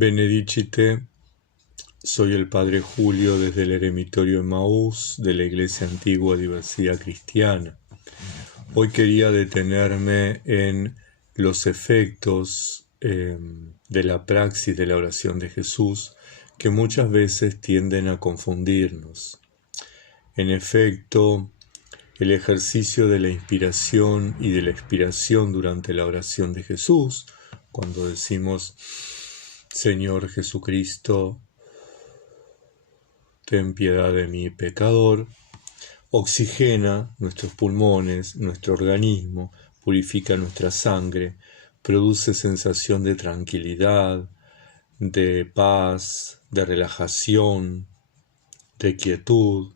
Benedicite, soy el Padre Julio desde el Eremitorio Emaús de la Iglesia Antigua Diversidad Cristiana. Hoy quería detenerme en los efectos de la praxis de la oración de Jesús que muchas veces tienden a confundirnos. En efecto, el ejercicio de la inspiración y de la expiración durante la oración de Jesús, cuando decimos Señor Jesucristo, ten piedad de mí, pecador, oxigena nuestros pulmones, nuestro organismo, purifica nuestra sangre, produce sensación de tranquilidad, de paz, de relajación, de quietud,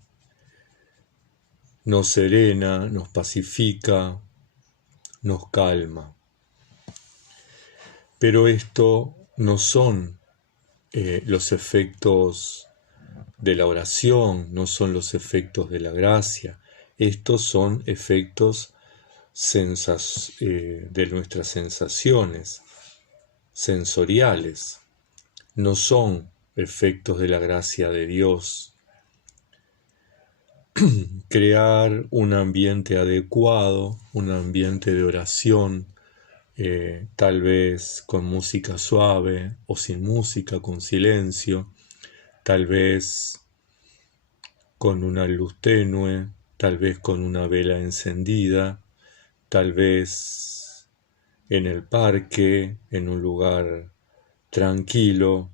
nos serena, nos pacifica, nos calma. Pero esto no son los efectos de la oración, no son los efectos de la gracia. Estos son efectos de nuestras sensaciones sensoriales. No son efectos de la gracia de Dios. Crear un ambiente adecuado, un ambiente de oración, tal vez con música suave o sin música, con silencio, tal vez con una luz tenue, tal vez con una vela encendida, tal vez en el parque, en un lugar tranquilo,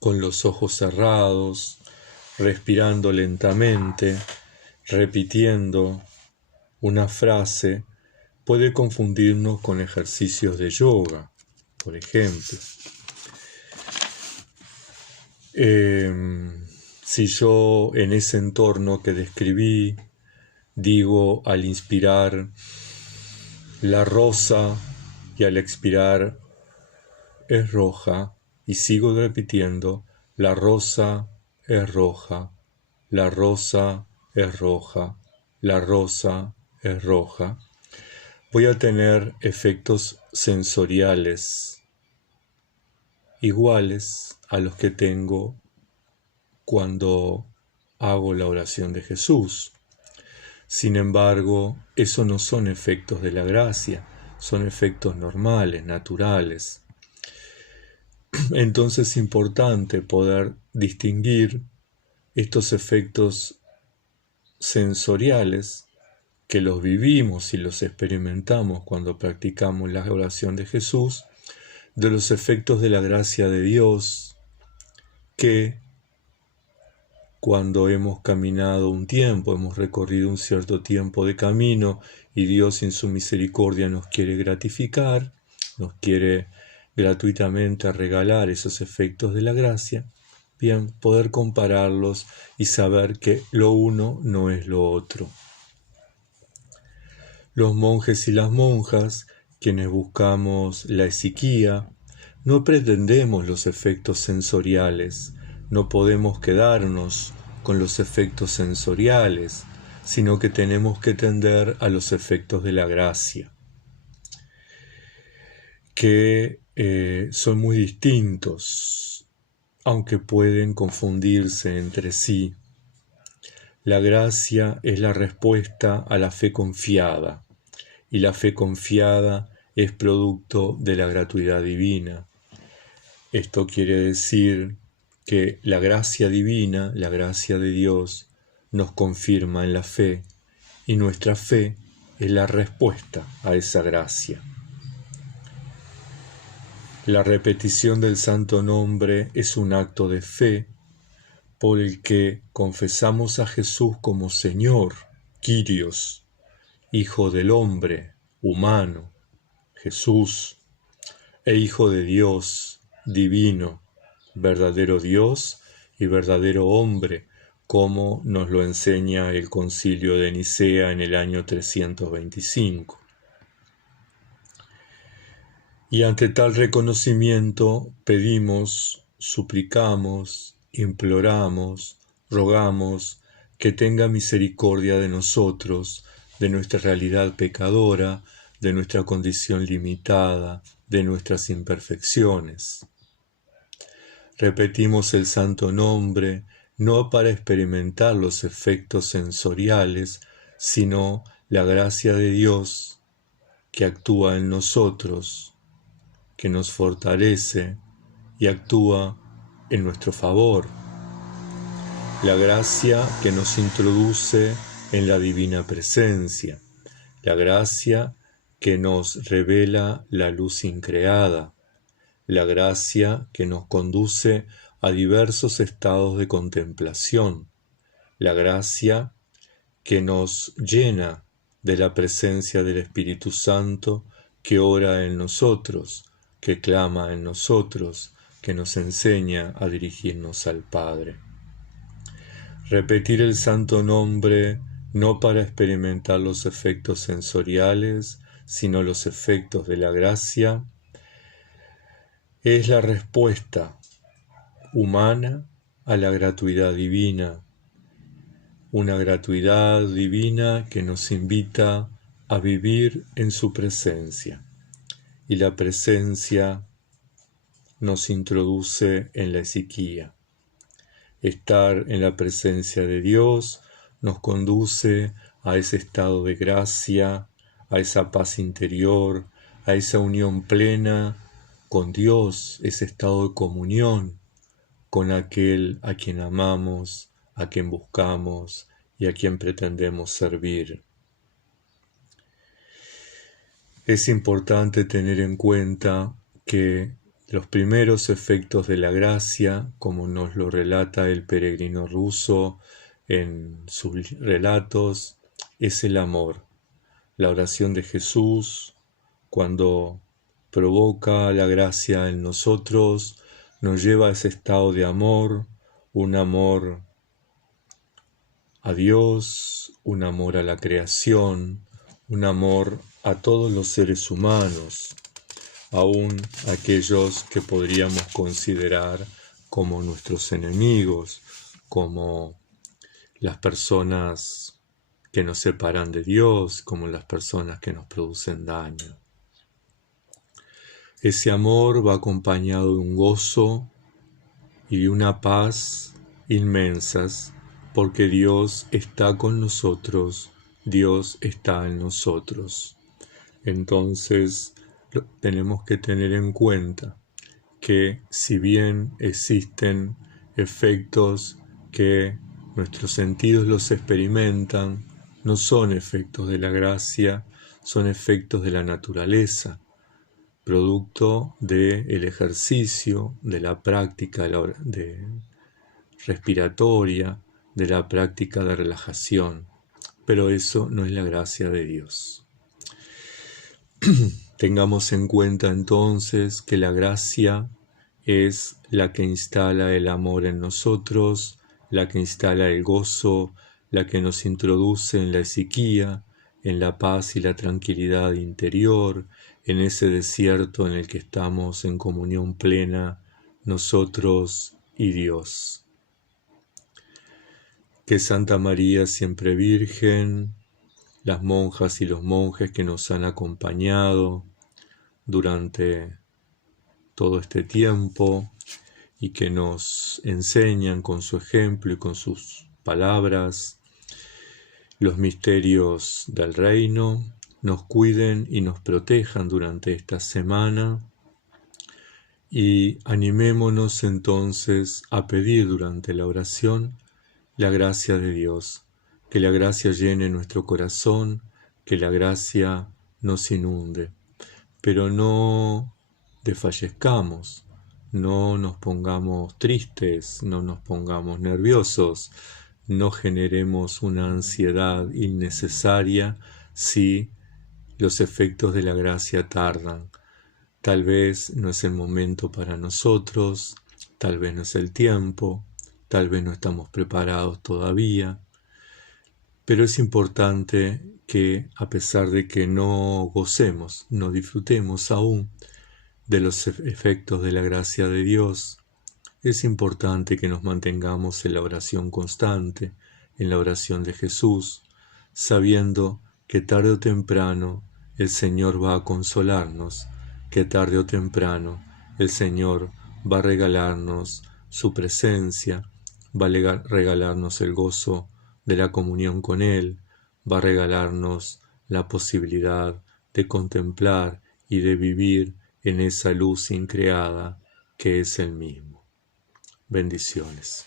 con los ojos cerrados, respirando lentamente, repitiendo una frase, puede confundirnos con ejercicios de yoga, por ejemplo. Si yo en ese entorno que describí digo al inspirar la rosa y al expirar es roja, y sigo repitiendo la rosa es roja, la rosa es roja, la rosa es roja, voy a tener efectos sensoriales iguales a los que tengo cuando hago la oración de Jesús. Sin embargo, esos no son efectos de la gracia, son efectos normales, naturales. Entonces es importante poder distinguir estos efectos sensoriales que los vivimos y los experimentamos cuando practicamos la oración de Jesús, de los efectos de la gracia de Dios que cuando hemos caminado un tiempo, hemos recorrido un cierto tiempo de camino y Dios en su misericordia nos quiere gratificar, nos quiere gratuitamente regalar esos efectos de la gracia, bien, poder compararlos y saber que lo uno no es lo otro. Los monjes y las monjas, quienes buscamos la esiquía, no pretendemos los efectos sensoriales, no podemos quedarnos con los efectos sensoriales, sino que tenemos que tender a los efectos de la gracia, que son muy distintos, aunque pueden confundirse entre sí. La gracia es la respuesta a la fe confiada, y la fe confiada es producto de la gratuidad divina. Esto quiere decir que la gracia divina, la gracia de Dios, nos confirma en la fe, y nuestra fe es la respuesta a esa gracia. La repetición del santo nombre es un acto de fe por el que confesamos a Jesús como Señor, Kyrios, Hijo del hombre, humano, Jesús, e Hijo de Dios, divino, verdadero Dios y verdadero hombre, como nos lo enseña el Concilio de Nicea en el año 325. Y ante tal reconocimiento pedimos, suplicamos, imploramos, rogamos que tenga misericordia de nosotros, de nuestra realidad pecadora, de nuestra condición limitada, de nuestras imperfecciones. Repetimos el santo nombre no para experimentar los efectos sensoriales, sino la gracia de Dios que actúa en nosotros, que nos fortalece y actúa en nuestro favor. La gracia que nos introduce en la divina presencia, la gracia que nos revela la luz increada, la gracia que nos conduce a diversos estados de contemplación, la gracia que nos llena de la presencia del Espíritu Santo que ora en nosotros, que clama en nosotros, que nos enseña a dirigirnos al Padre. Repetir el santo nombre no para experimentar los efectos sensoriales, sino los efectos de la gracia, es la respuesta humana a la gratuidad divina, una gratuidad divina que nos invita a vivir en su presencia, y la presencia nos introduce en la esiquía. Estar en la presencia de Dios nos conduce a ese estado de gracia, a esa paz interior, a esa unión plena con Dios, ese estado de comunión con aquel a quien amamos, a quien buscamos y a quien pretendemos servir. Es importante tener en cuenta que los primeros efectos de la gracia, como nos lo relata el peregrino ruso en sus relatos, es el amor. La oración de Jesús, cuando provoca la gracia en nosotros, nos lleva a ese estado de amor, un amor a Dios, un amor a la creación, un amor a todos los seres humanos, aun aquellos que podríamos considerar como nuestros enemigos, como las personas que nos separan de Dios, como las personas que nos producen daño. Ese amor va acompañado de un gozo y de una paz inmensas, porque Dios está con nosotros, Dios está en nosotros. Entonces, tenemos que tener en cuenta que si bien existen efectos que nuestros sentidos los experimentan, no son efectos de la gracia, son efectos de la naturaleza, producto del ejercicio, de la práctica respiratoria, de la práctica de relajación. Pero eso no es la gracia de Dios. Tengamos en cuenta entonces que la gracia es la que instala el amor en nosotros, la que instala el gozo, la que nos introduce en la esiquía, en la paz y la tranquilidad interior, en ese desierto en el que estamos en comunión plena nosotros y Dios. Que Santa María siempre Virgen, las monjas y los monjes que nos han acompañado durante todo este tiempo y que nos enseñan con su ejemplo y con sus palabras los misterios del reino, nos cuiden y nos protejan durante esta semana y animémonos entonces a pedir durante la oración la gracia de Dios, que la gracia llene nuestro corazón, que la gracia nos inunde, pero no desfallezcamos, no nos pongamos tristes, no nos pongamos nerviosos, no generemos una ansiedad innecesaria si los efectos de la gracia tardan. Tal vez no es el momento para nosotros, tal vez no es el tiempo, tal vez no estamos preparados todavía, pero es importante que a pesar de que no gocemos, no disfrutemos aún de los efectos de la gracia de Dios, es importante que nos mantengamos en la oración constante, en la oración de Jesús, sabiendo que tarde o temprano el Señor va a consolarnos, que tarde o temprano el Señor va a regalarnos su presencia, va a regalarnos el gozo de la comunión con Él, va a regalarnos la posibilidad de contemplar y de vivir en esa luz increada que es Él mismo. Bendiciones.